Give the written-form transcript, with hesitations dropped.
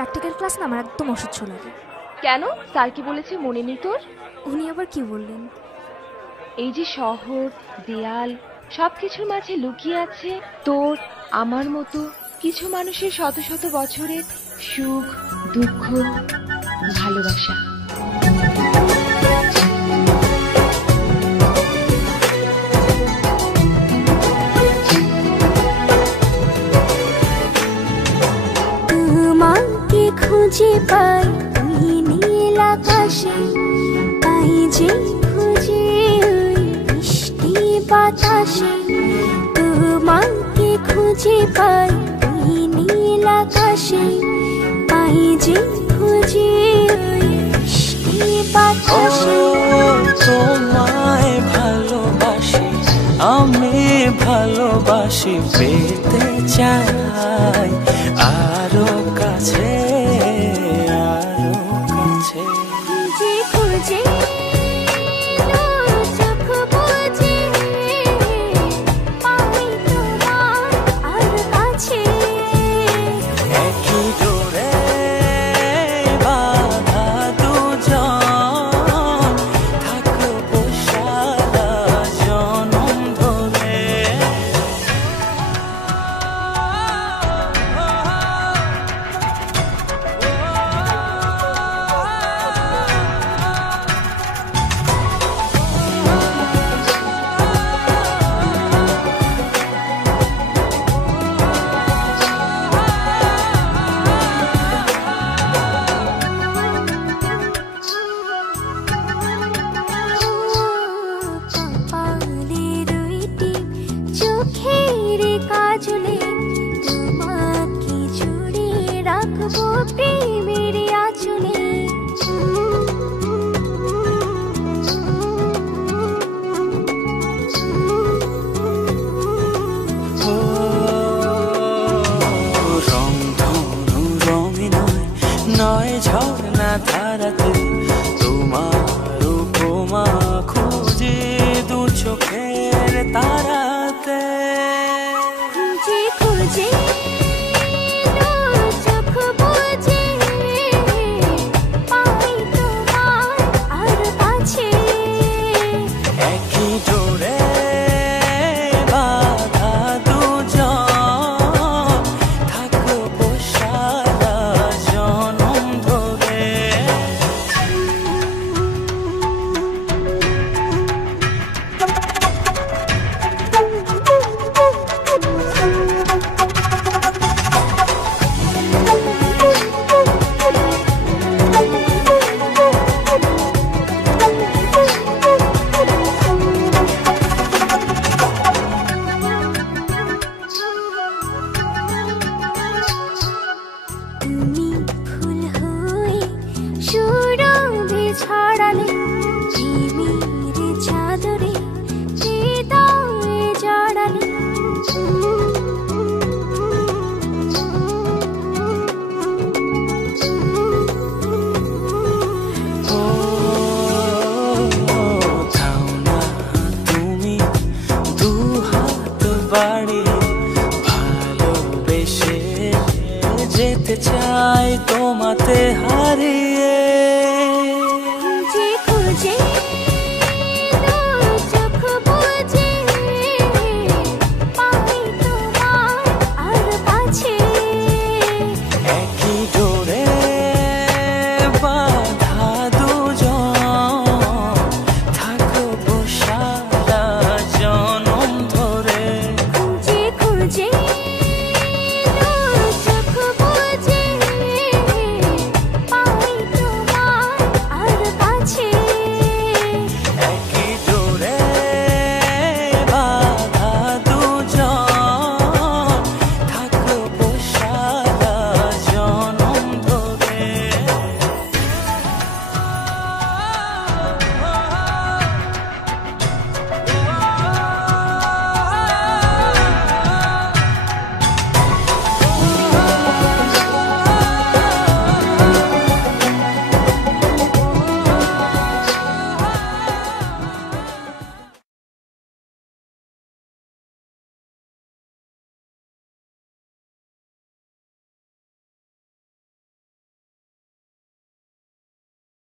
Practical class না আমার একদম অসহ্য লাগে। কেন? স্যার কি বলেছে মনে নেই তোর? উনি আবার কি বললেন? এই যে শহর, দেয়াল, সবকিছুর মাঝে লুকিয়ে আছে তোর আমার মতো কিছু মানুষের শত শত বছরের সুখ, দুঃখ, ভালোবাসা। তোমাকে খুঁজে পাই ওই নীল আকাশে, পাই যে খুঁজে ওই বৃষ্টি বাতাসে। তোমাকে খুঁজে পাই ওই নীল আকাশে, পাই যে খুঁজে ওই বৃষ্টি বাতাসে। তোমায় ভালোবাসি, আমি ভালোবাসি, পেতে চাই